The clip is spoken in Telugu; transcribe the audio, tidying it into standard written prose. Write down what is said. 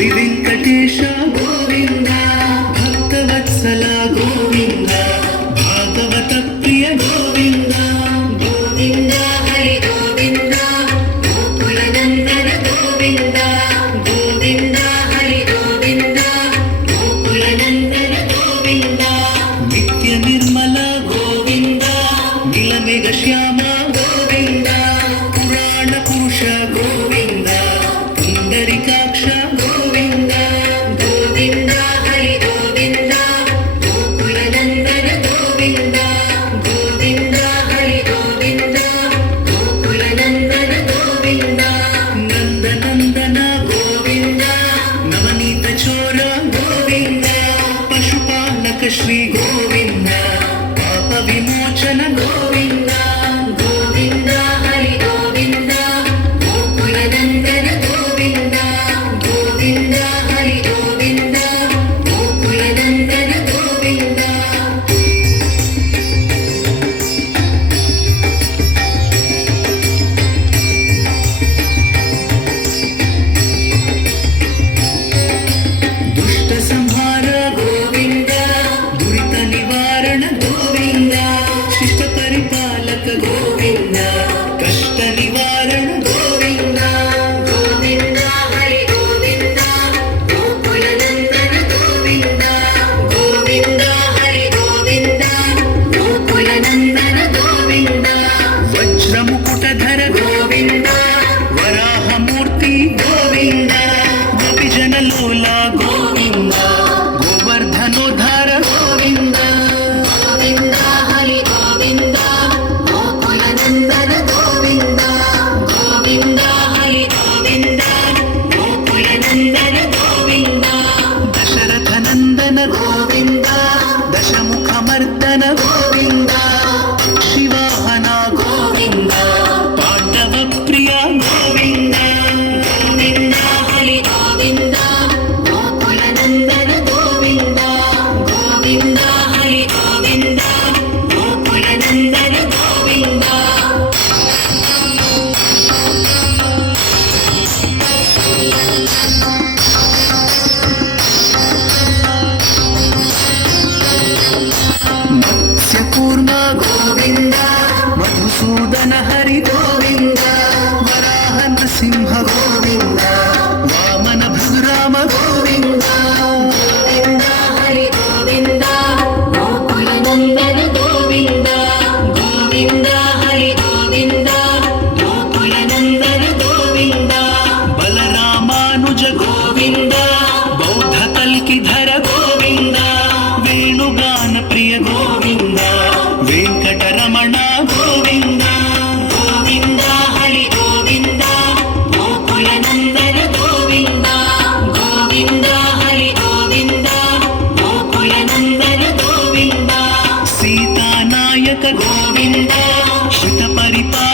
శ్రీ వెంకటేశ గోవింద భక్తవత్సల గోవింద భాగవత ప్రియ గోవింద గోవింద హరి గోవింద గోకుల నందన గోవింద గోవింద హరి గోవింద గోకుల నందన గోవింద నిత్య నిర్మల గోవింద నీలమేఘ శ్యామ గోవింద పురాణ పురుష గోవింద పుండరీకాక్ష గోవింద గోవింద హరి గోవింద గోకుల నందన గోవింద గోవింద హరి గోవింద గోకుల నందన గోవింద నందనందన గోవింద నవనీత చోర గోవింద పశుపాలక శ్రీ గోవింద పాప విమోచన గోవింద గోవింద హరి గోవింద గోకుల నందన గోవింద గోవింద హరి గోవింద గోకుల నందన గోవింద దుష్ట సంహార గోవింద దురిత నివారణ గోవింద శిష్ట పరిపాలక గోవింద కష్ట నివారణ గోవింద గోవింద హరి గోవింద గోకుల నందన గోవింద గోవింద హరి గోవింద గోకుల నందన గోవింద వజ్రముకుటధర గోవింద వరాహమూర్తి గోవింద గోపిజనలోల గోవింద గోవర్ధనోద్ధార గోవింద గోవింద హరి గోవింద గోకుల నందన గోవింద గోవింద హరి గోవింద గోకుల నందన గోవింద దశరథ నందన గోవింద దశముఖమర్దన గోవింద శివాహన గోవింద పాండవ ప్రియ గోవింద గోవింద హరి గోవింద గోకుల నందన గోవింద గోవింద హరి గోవింద గోకుల నందన గోవింద మత్స్యకూర్మ గోవింద మధుసూదన హరి గోవింద వరాహ నృసింహ గోవింద వామన భృగురామ గోవింద గోవింద హరి గోవింద గోకుల నందన గోవింద గోవింద హరి గోవింద గోకుల నందన గోవింద బలరామానుజ గోవింద బౌద్ధ కల్కిధర గోవింద వేణుగాన ప్రియ గోవింద వెంకటరమణ గోవింద గోవింద హరి గోవింద గోకుల నందన గోవింద గోవింద హరి గోవింద గోకుల నందన గోవింద సీతానాయక గోవింద శ్రుత పరిపా